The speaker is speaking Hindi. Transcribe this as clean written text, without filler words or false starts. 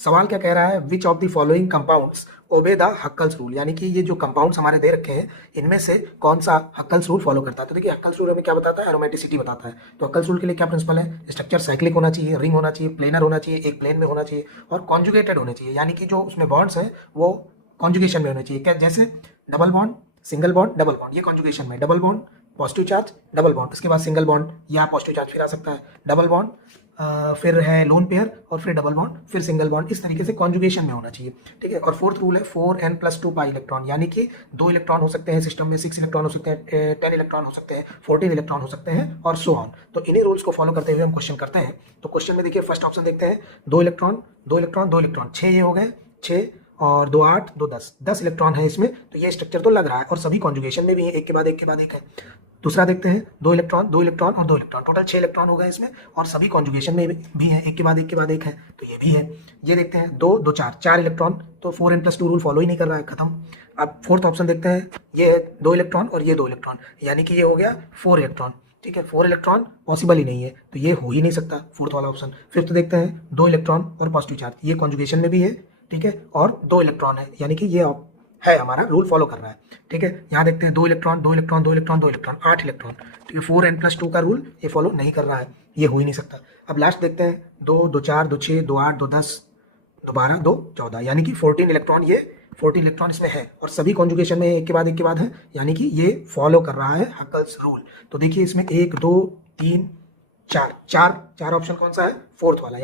सवाल क्या कह रहा है, which of the following compounds obey the Huckel's rule, यानी कि ये जो कंपाउंड्स हमारे दे रखे हैं इनमें से कौन सा हक्कल्स रूल फॉलो करता है। तो देखिए हक्कल्स रूल हमें क्या बताता है, एरोमेटिसिटी बताता है। तो हक्कल्स रूल के लिए क्या प्रिंसिपल है, स्ट्रक्चर साइक्लिक होना चाहिए, रिंग होना चाहिए, प्लेनर होना चाहिए, एक प्लेन में होना चाहिए और कॉन्जुगेटेड होने चाहिए, यानी कि जो उसमें बॉन्ड्स हैं वो कॉन्जुगेशन में होने चाहिए। क्या, जैसे double bond, single bond, double bond, ये कॉन्जुगेशन में, double bond positive charge, double bond, उसके बाद सिंगल बॉन्ड या पॉजिटिव चार्ज फिर आ सकता है, डबल बॉन्ड, फिर है लोन पेयर और फिर डबल बॉन्ड फिर सिंगल बॉन्ड, इस तरीके से कॉन्जुगेशन में होना चाहिए। ठीक है। और फोर्थ रूल है 4n+2 पाई इलेक्ट्रॉन, यानी कि 2 इलेक्ट्रॉन हो सकते हैं सिस्टम में, 6 इलेक्ट्रॉन हो सकते हैं, 10 इलेक्ट्रॉन हो सकते हैं, 14 इलेक्ट्रॉन हो सकते हैं और सो ऑन। तो इन्हीं रूल्स को फॉलो करते हुए हम क्वेश्चन करते हैं। तो क्वेश्चन में देखिए फर्स्ट ऑप्शन देखते हैं, 2 इलेक्ट्रॉन 2 इलेक्ट्रॉन 2 इलेक्ट्रॉन, 6 ये हो गए, 6 और 2 8 2 10, 10 इलेक्ट्रॉन है इसमें। तो ये स्ट्रक्चर तो लग रहा है और सभी कॉन्जुगेशन में भी है, एक के बाद एक के बाद एक है। दूसरा देखते हैं, 2 इलेक्ट्रॉन 2 इलेक्ट्रॉन और 2 इलेक्ट्रॉन, टोटल 6 इलेक्ट्रॉन हो गए इसमें और सभी कॉन्जुगेशन में भी है, एक के बाद एक के बाद एक है, तो ये भी है। ये देखते हैं 2 2 4 4 इलेक्ट्रॉन, तो 4n+2 रूल फॉलो ही नहीं कर रहा है, खत्म। अब फोर्थ ऑप्शन देखते हैं, ये है 2 इलेक्ट्रॉन और ये 2 इलेक्ट्रॉन, यानी कि ये हो गया 4 इलेक्ट्रॉन। ठीक है, 4 इलेक्ट्रॉन पॉसिबल ही नहीं है, तो ये हो ही नहीं सकता फोर्थ वाला ऑप्शन। फिफ्थ देखते हैं, 2 इलेक्ट्रॉन और पॉजिटिव चार्ज, ये कॉन्जुगेशन में भी है। ठीक है, और 2 इलेक्ट्रॉन है, यानी कि ये है हमारा रूल फॉलो कर रहा है। ठीक है, यहाँ देखते हैं 2 electron 2 electron 2 electron 2 electron, 8 electron. ठीक है, 4n+2 का रूल ये फॉलो नहीं कर रहा है, ये हो ही नहीं सकता। अब लास्ट देखते हैं, 2 2 4 2 6 2 8 2 10 2 12 2 14, यानी कि 14 इलेक्ट्रॉन, ये 14 इलेक्ट्रॉन इसमें है और सभी कॉन्जुगेशन में एक के बाद है, यानी कि ये फॉलो कर रहा है हक्कल्स रूल। तो देखिए इसमें 1 2 3 4 4 ऑप्शन कौन सा है, फोर्थ वाला।